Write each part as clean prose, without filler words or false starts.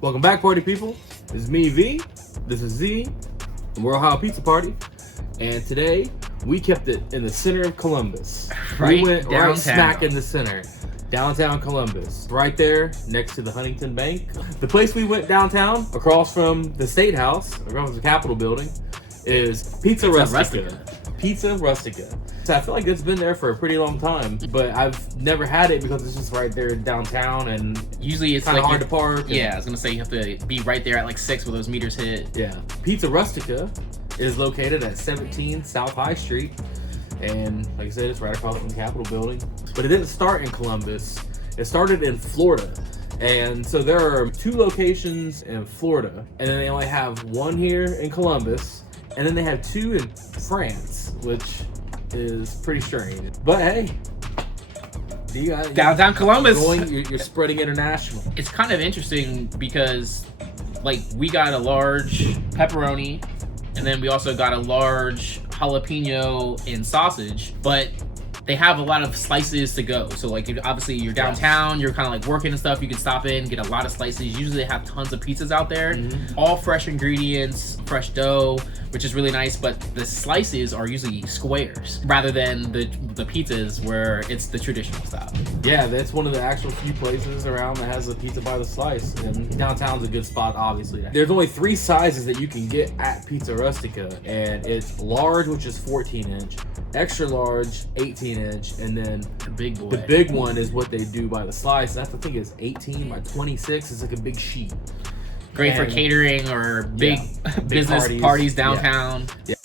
Welcome back, party people. This is me, V. This is Z. And we're Ohio Pizza Party. And today, we kept it in the center of Columbus. Right we went downtown. right smack in the center. Downtown Columbus. Right there, next to the Huntington Bank. The place we went downtown, across from the State House, across from the Capitol building, is Pizza Rustica. Pizza Rustica. So I feel like it's been there for a pretty long time, but I've never had it because it's just right there downtown, and usually it's kind of like hard to park. Yeah, I was gonna say you have to be right there at like 6 where those meters hit. Yeah. Pizza Rustica is located at 17 South High Street, and like I said, it's right across from the Capitol building. But it didn't start in Columbus. It started in Florida. And so there are 2 locations in Florida, and then they only have 1 here in Columbus, and then they have 2 in France, which is pretty strange. But hey, you guys, Downtown Columbus. You're spreading international. It's kind of interesting because like we got a large pepperoni and then we also got a large jalapeno and sausage, but they have a lot of slices to go. So like obviously you're downtown, you're kind of like working and stuff, you can stop in, get a lot of slices. Usually they have tons of pizzas out there, all fresh ingredients, fresh dough, which is really nice, but the slices are usually squares rather than the pizzas where it's the traditional style. Yeah, that's one of the actual few places around that has a pizza by the slice, and downtown's a good spot, obviously. There's only 3 sizes that you can get at Pizza Rustica, and it's large, which is 14-inch, extra large, 18-inch, and then The big boy. the big one is what they do by the slice. That's, I think, is 18 by 26. It's like a big sheet. Great for And- catering or big Big business parties downtown. Yeah.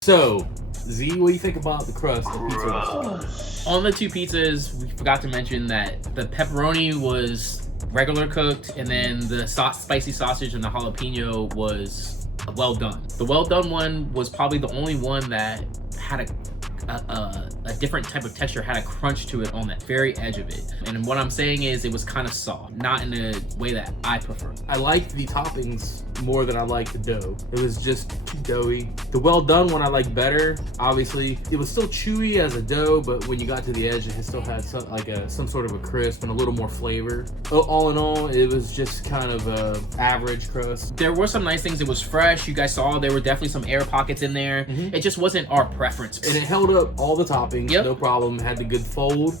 So, Z, what do you think about the crust of Pizza Rustica? On the 2 pizzas, we forgot to mention that the pepperoni was regular cooked, and then the spicy sausage and the jalapeno was well done. The well done one was probably the only one that had a different type of texture, had a crunch to it on that very edge of it. And what I'm saying is it was kind of soft, not in a way that I prefer. I liked the toppings more than I liked the dough. It was just too doughy. The well done one I liked better. Obviously, it was still chewy as a dough, but when you got to the edge, it still had some sort of a crisp and a little more flavor. All in all, it was just kind of a average crust. There were some nice things. It was fresh. You guys saw there were definitely some air pockets in there. It just wasn't our preference. And it held up all the toppings, no problem. Had the good fold,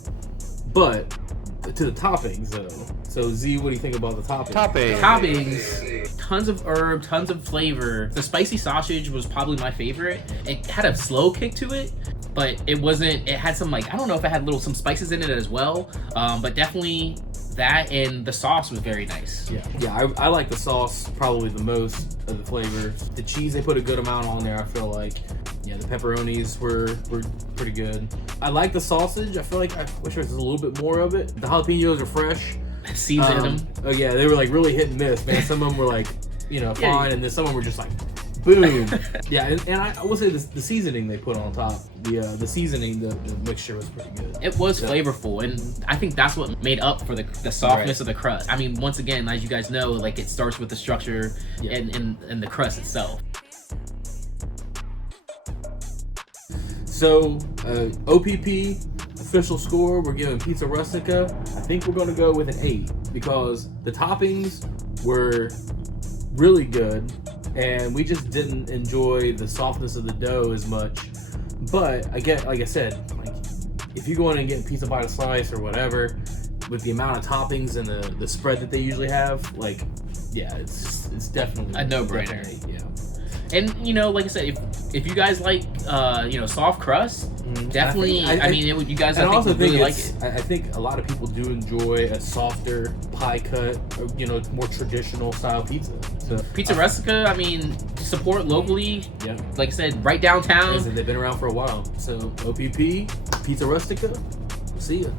but to the toppings though. So Z, what do you think about the toppings? Toppings, tons of herb, tons of flavor. The spicy sausage was probably my favorite. It had a slow kick to it, but it wasn't. It had some like, I don't know if it had some spices in it as well, but definitely that, and the sauce was very nice. Yeah, I like the sauce probably the most of the flavors. The cheese, they put a good amount on there, I feel like. Yeah, the pepperonis were pretty good. I like the sausage. I feel like I wish there was a little bit more of it. The jalapenos are fresh. Seeds in them. Oh yeah, they were like really hit and miss, man. Some of them were like, fine, and then some of them were just like, boom. Yeah, and I will say the seasoning they put on top, the seasoning, the mixture was pretty good. It was flavorful, and I think that's what made up for the softness of the crust. I mean, once again, as you guys know, like it starts with the structure and the crust itself. So, OPP official score, we're giving Pizza Rustica, I think we're going to go with an 8 because the toppings were really good and we just didn't enjoy the softness of the dough as much. But again, like I said, like if you go in and get pizza by the slice or whatever, with the amount of toppings and the spread that they usually have, like, yeah, it's definitely a no-brainer. Yeah. And like I said, if you guys like soft crust, definitely. You guys I think would really like it. I think a lot of people do enjoy a softer pie cut, more traditional style pizza. So Pizza Rustica, I mean, support locally. Yeah. Like I said, right downtown. They've been around for a while. So OPP, Pizza Rustica. See ya.